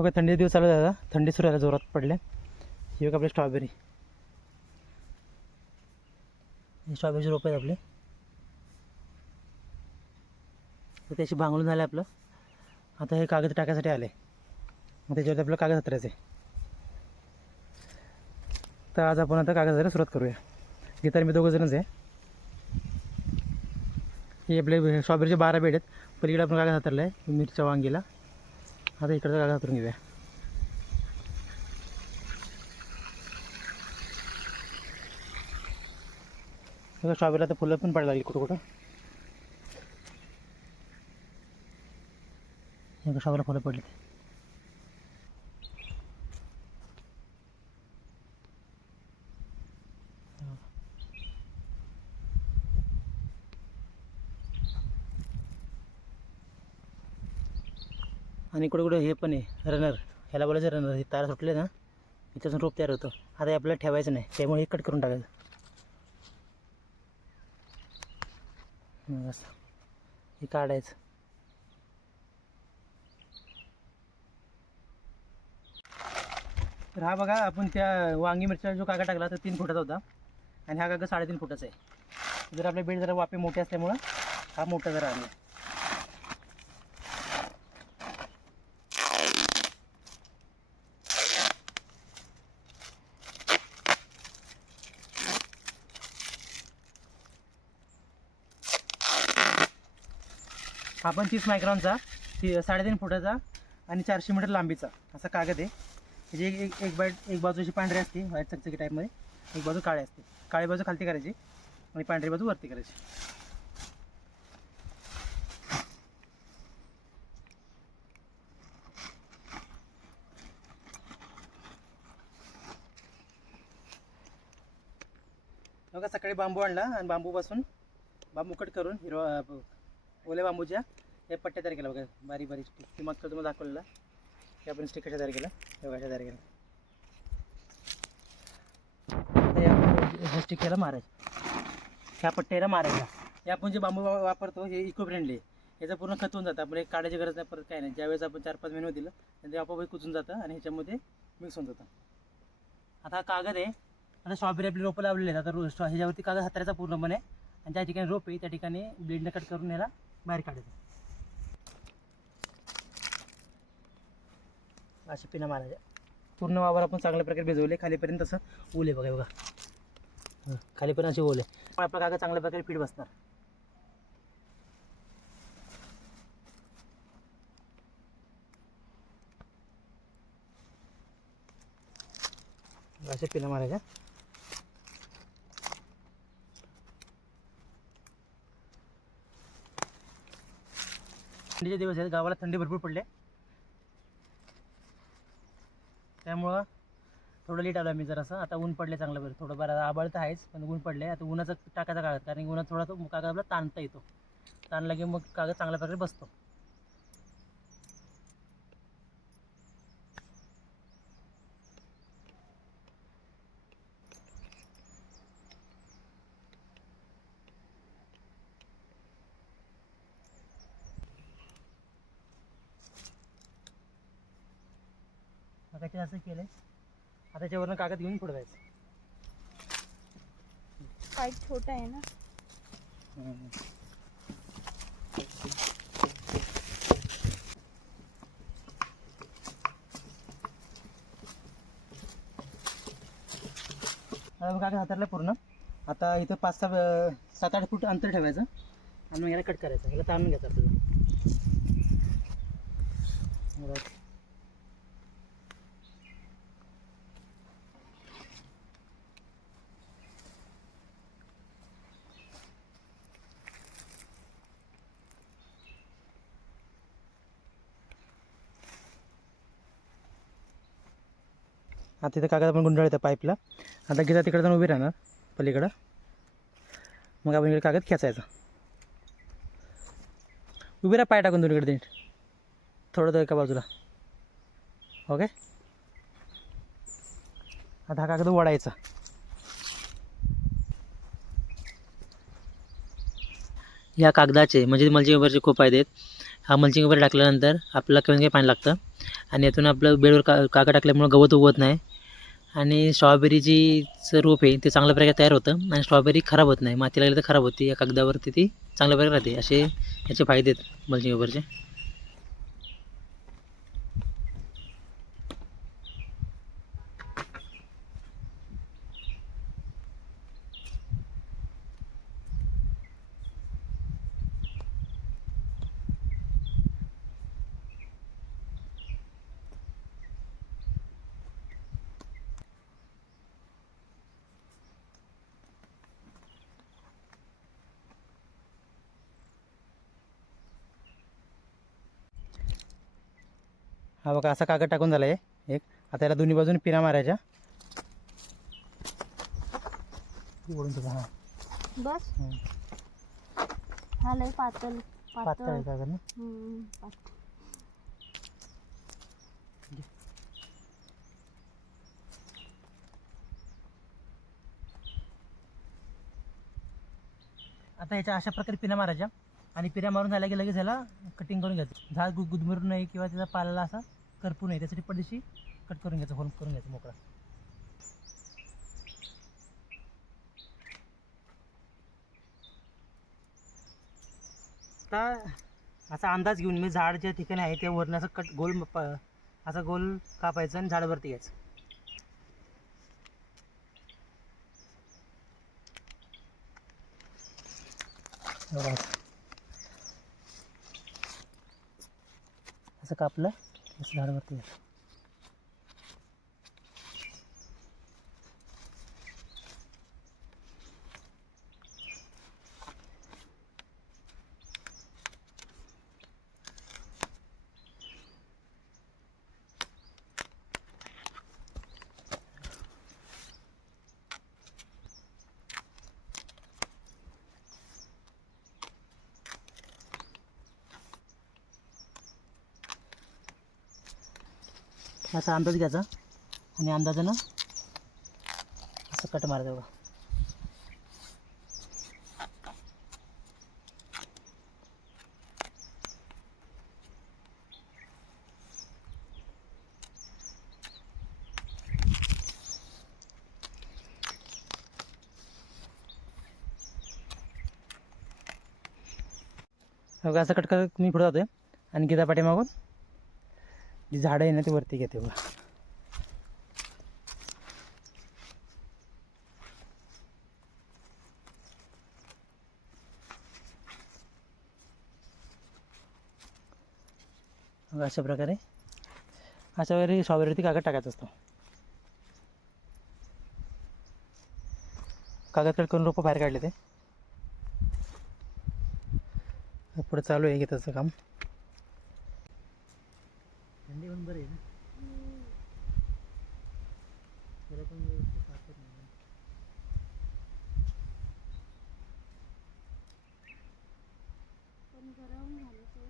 बघा थंडी दिवस चालू झाला, थंडी सुरू झाला, जोरात पडल्या. ही बघा आपली स्ट्रॉबेरी, स्ट्रॉबेरीचे रोप आहेत आपले. तर त्याची भांगळून झालं आपलं. आता हे कागद टाकायसाठी आले, मग त्याच्यावरती आपलं कागद हातरायचं आहे. तर आज आपण आता कागद हातरायला सुरुवात करूया. गीतार मी दोघं जणच आहे. हे आपले स्ट्रॉबेरीचे 12 बेड आहेत. पलीकडे आपण कागद हातरला आहे मिरच्या वांगीला. आता इकडचा कागद हातरून घेऊया. बघा स्ट्रॉबेरीला आता फुलं पण पडायला लागली कुठं कुठं. हे स्ट्रॉबेरीला फुलं पडली. आणि कुठे कुठे हे पण आहे रनर, ह्याला बोलायचं रनर. हे तार सुटले ना, इथपासून रोप तयार होतं. आता हे आपल्याला ठेवायचं नाही, त्यामुळे हे कट करून टाकायचं. असं हे काढायचं. तर हा बघा, आपण त्या वांगी मिरच्या जो कागद टाकला तर 3 फुटाचा होता, आणि हा कागद 3.5 फुटाचा आहे. जर आपले बेड जरा वाफे मोठे असल्यामुळं हा मोठा जरा आणला. हा पण 30 मायक्रॉनचा, 3.5 फुटाचा आणि 400 मीटर लांबीचा असा कागद आहे. त्याची एक बाजू अशी पांढरी असते व्हाईट चकचकी टाईपमध्ये, एक बाजू काळी असते. काळी बाजू खालती करायची आणि पांढरी बाजू वरती करायची. बघा सकाळी बांबू आणला आणि बांबूपासून बांबू कट करून हिरवा ओल्या बांबूच्या हे पट्ट्या तयार केल्या. बघा बारीक बारीक स्टिक, ती मागचं तुम्हाला दाखवलेला हे आपण स्टिक कशा तयार केला, हे बघा तयार केला. ह्या स्टिक याला मारायचं, ह्या पट्ट्याला मारायच्या. हे आपण जे बांबू वापरतो हे इको फ्रेंडली आहे. याचं पूर्ण खत होऊन जातं, आपण एक काढायची गरज नाही परत, काय नाही. ज्यावेळेस आपण 4-5 महिने दिलं तर ते आपोआप कुजून जातं आणि ह्याच्यामध्ये मिक्स होऊन जातं. आता हा कागद आहे. आता स्ट्रॉबेरी आपली रोपं लावलेली आहेत. आता ह्याच्यावरती कागद हातरायचा पूर्णपणे, आणि ज्या ठिकाणी रोप आहे त्या ठिकाणी ब्लेडने कट करून याला बाहेर काढायचं. अशी पिना मारायच्या. पूर्ण वावर आपण चांगल्या प्रकारे भिजवले, खालीपर्यंत असं ओले बघा बघा, खालीपर्यंत असे ओले. आपला कागद चांगल्या प्रकारे पीठ बसणार. अशा पिना मारायच्या. थंडीचे दिवस आहेत, गावाला थंडी भरपूर पडले, त्यामुळं थोडं लेट आलो आम्ही जरासं. आता ऊन पडले चांगलं बरं, थोडं बरं आभाळ तर आहेच, पण ऊन पडले. आता उन्हाचा टाकायचा कागद, कारण उन्हात थोडा तो कागद आपला ताणता येतो. ताणला की मग कागद चांगल्या प्रकारे बसतो. आता ते असं केलंय. आता त्याच्यावरनं कागद घेऊन पुढे जायचं. पाईप छोटा आहे ना. आता कागद हाताळला पूर्ण. आता इथं 7-8 फूट अंतर ठेवायचं आणि मग याला कट करायचं. याला ताणून घ्यायचं आपल्याला. आता तिथं कागद आपण गुंडाळू त्या पाईपला. आता गीता तिकडे जाऊन उभी राहणार पलीकडं, मग आपण इकडे कागद खेचायचा. उभी राहा, पाय टाकून दोन्हीकडे थोडं एका बाजूला. ओके. आता हा कागद ओढायचा. या कागदाचे म्हणजे मल्चिंग पेपरचे खूप फायदे आहेत. हा मल्चिंग पेपर टाकल्यानंतर आपल्याला कमी पाणी लागतं. आणि यातून आपलं बेडवर कागद टाकल्यामुळं गवत उगवत नाही आणि स्ट्रॉबेरीची रोप आहे ते चांगल्या प्रकारे तयार होतं आणि स्ट्रॉबेरी खराब होत नाही, माती लागली तर खराब होती, या कागदावरती ती चांगल्या प्रकारे राहते. असे याचे फायदे आहेत मल्चिंग पेपरचे. हा बघा असा कागद टाकून झाला आहे एक. आता याला दोन्ही बाजूने पिना मारायच्या. ओढून तुझा हां बस हा लय पातळ पातळ आहे कागद ना. पातळ. आता ह्याच्या अशा प्रकारे पिना मारायच्या आणि पिऱ्या मारून झाल्या की लगेच ह्याला कटिंग करून घ्यायचं. झाड गुदमरू नये किंवा त्याचा पाल्याला असा करपू नये त्यासाठी पडदेशी कट करून घ्यायचं, होल करून घ्यायचं मोकळा. आता असा अंदाज घेऊन मी झाड ज्या ठिकाणी आहे त्या वरनं असं कट गोल असा गोल कापायचं आणि झाडावरती घ्यायचं. बघा असं कापलं असं झाडावरती घ्यायचं. असा अंदाज घ्यायचा आणि अंदाजानं असं कट मारायचं. बघा बघा असं कट करत मी पुढे जातोय आणि गीता पाठीमागून जी झाडं आहे ना ती वरती घेते. बघा अशा प्रकारे स्ट्रॉबेरीवरती कागद टाकायचा असतो. कागद कट करून रोपं बाहेर काढले ते. पुढे चालू आहे गीताचं काम. थंडी पण बरं आहे ना. त्याला पण व्यवस्थित कापत नाही. पण गरम झालं ते.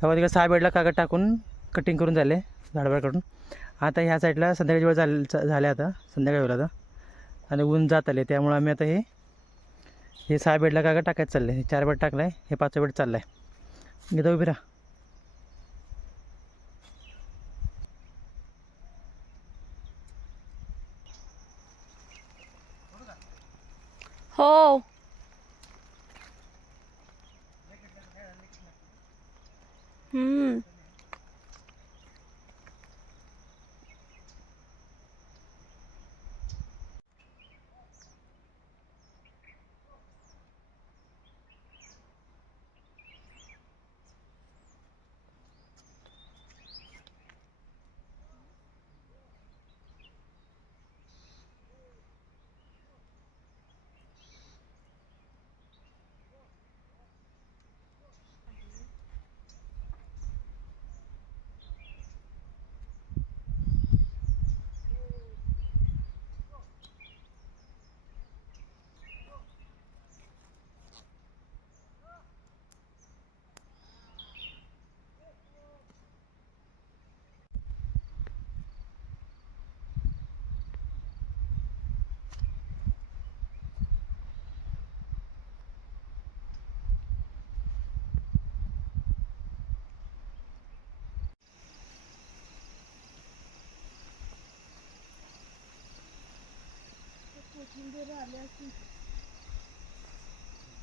तेव्हा तिकडे 6 बेडला कागद टाकून कटिंग करून झाले झाडभर काढून. आता ह्या साईडला संध्याकाळची वेळ झाले आता संध्याकाळी वेळ आता आणि ऊन जात आले, त्यामुळे आम्ही आता हे 6 बेडला कागद टाकायचं चाललं आहे. 4 बेड टाकलं आहे, हे 5 बेड चाललं आहे. गीता उभी राहा. हो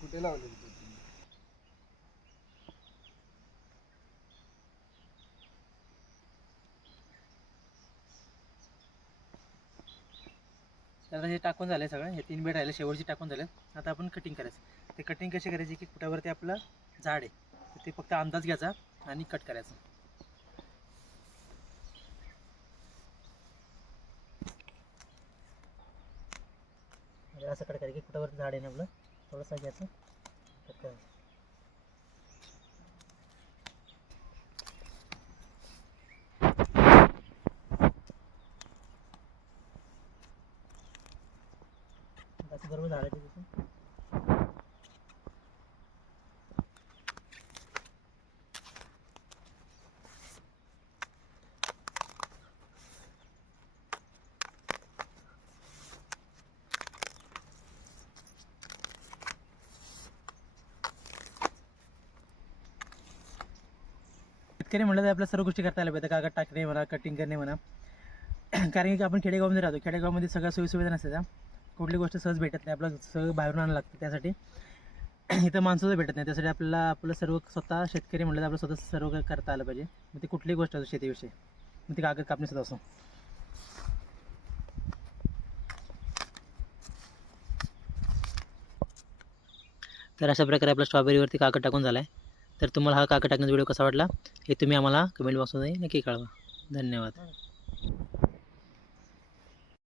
कुठे लावले तर हे टाकून झालं सगळं, हे 3 बेड राहिले शेवटची टाकून झाले. आता आपण कटिंग करायचं. ते कटिंग कशी करायची की कुठावरती आपलं झाड आहे तर ते फक्त अंदाज घ्यायचा आणि कट करायचं. म्हणजे असं कट करायचं की कुठावरती झाड आहे ना आपलं थोडंसं घ्यायचं कट करायचं. असं बरोबर झाड आहे तिथून. शेतकरी म्हणलं तर आपल्या सर्व गोष्टी करता आल्या पाहिजे. कागद टाकणे म्हणा, कटिंग करणे म्हणा. कारण की आपण खेडेगावमध्ये राहतो, खेडेगावमध्ये सगळ्या सोयीसुविधा नसतात. कुठली गोष्ट सहज भेटत नाही, आपलं सगळं बाहेरून आणायला लागतं. त्यासाठी इथं माणसाचं भेटत नाही, त्यासाठी आपल्याला आपलं सर्व स्वतः शेतकरी म्हणलं तर आपलं स्वतः सर्व काही करता आलं पाहिजे. मग ती कुठलीही गोष्ट असो शेतीविषयी, मग ती कागद कापणी सुद्धा असो. तर अशा प्रकारे आपला स्ट्रॉबेरीवरती कागद टाकून झाला आहे. तर तुम्हाला हा कागद टाकण्याचा व्हिडिओ कसा वाटला हे तुम्ही आम्हाला कमेंट बॉक्समध्ये नक्की कळवा. धन्यवाद.